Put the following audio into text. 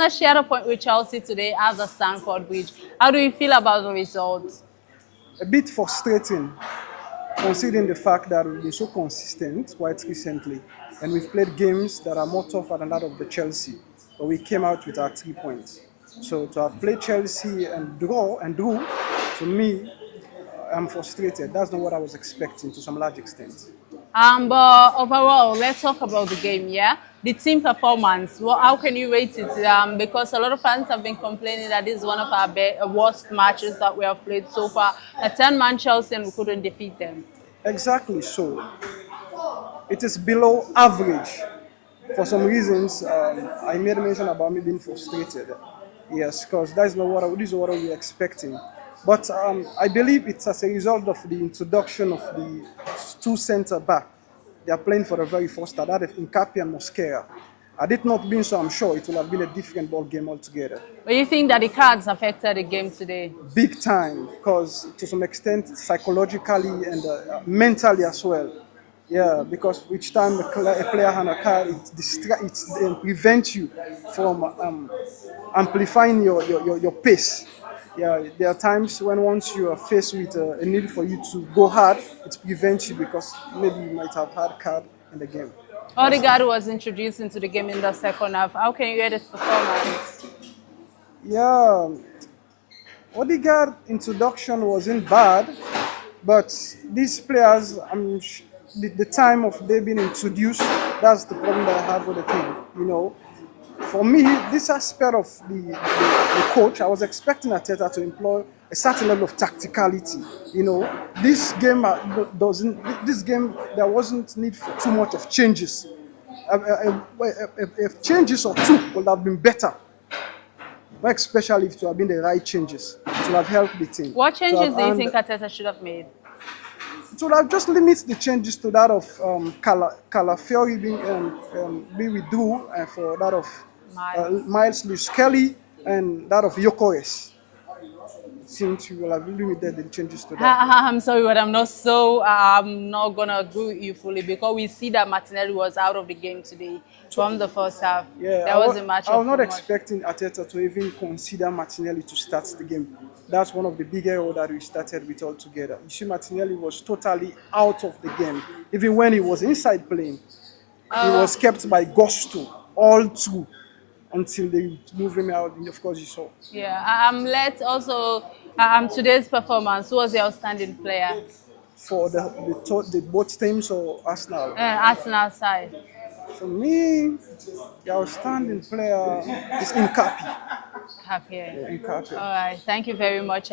Arsenal shared a point with Chelsea today at the Stamford Bridge. How do you feel about the results? A bit frustrating, considering the fact that we've been so consistent quite recently, and we've played games that are more tougher than that of the Chelsea, but we came out with our 3 points. So to have played Chelsea and drew, to me, I'm frustrated. That's not what I was expecting to some large extent. But overall, let's talk about the game, yeah? The team performance, well, how can you rate it? Because a lot of fans have been complaining that this is one of our worst matches that we have played so far. A 10-man Chelsea and we couldn't defeat them. Exactly so. It is below average. For some reasons, I made mention about me being frustrated. Yes, because this is what we were expecting. But I believe it's as a result of the introduction of the two centre back. They are playing for the very first time. That is Nkapia and Mosquera. Had it not been so, I'm sure it would have been a different ball game altogether. But you think that the cards affected the game today? Big time, because to some extent, psychologically and mentally as well. Yeah, because each time a player has a card, it prevents you from amplifying your pace. Yeah, there are times when once you are faced with a need for you to go hard, it prevents you because maybe you might have had card in the game. Odegaard was introduced into the game in the second half. How can you rate his performance? Yeah, Odegaard introduction wasn't bad, but these players, the time of they being introduced, that's the problem that I have with the team. For me, this aspect of the coach, I was expecting Arteta to employ a certain level of tacticality. This game there wasn't need for too much of changes. If changes or two would have been better, especially if it would have been the right changes. It would have helped the team. What changes do you think Arteta should have made? It would have just limited the changes to that of Calafiori being withdrew for that of Miles Lewis Kelly and that of Yokores. Since you will have limited the changes to that. I'm sorry, but I'm not gonna agree with you fully because we see that Martinelli was out of the game today from the first half. Yeah, there was a match. I was not expecting Arteta to even consider Martinelli to start the game. That's one of the big errors that we started with altogether. You see, Martinelli was totally out of the game. Even when he was inside playing, he was kept by gusto all through until they move him out. And of course, you saw. Yeah. Let's also today's performance. Who was the outstanding player? For the both teams or Arsenal? Arsenal side. For me, the outstanding player is Nkapia. Happy. Nkapia. All right. Thank you very much.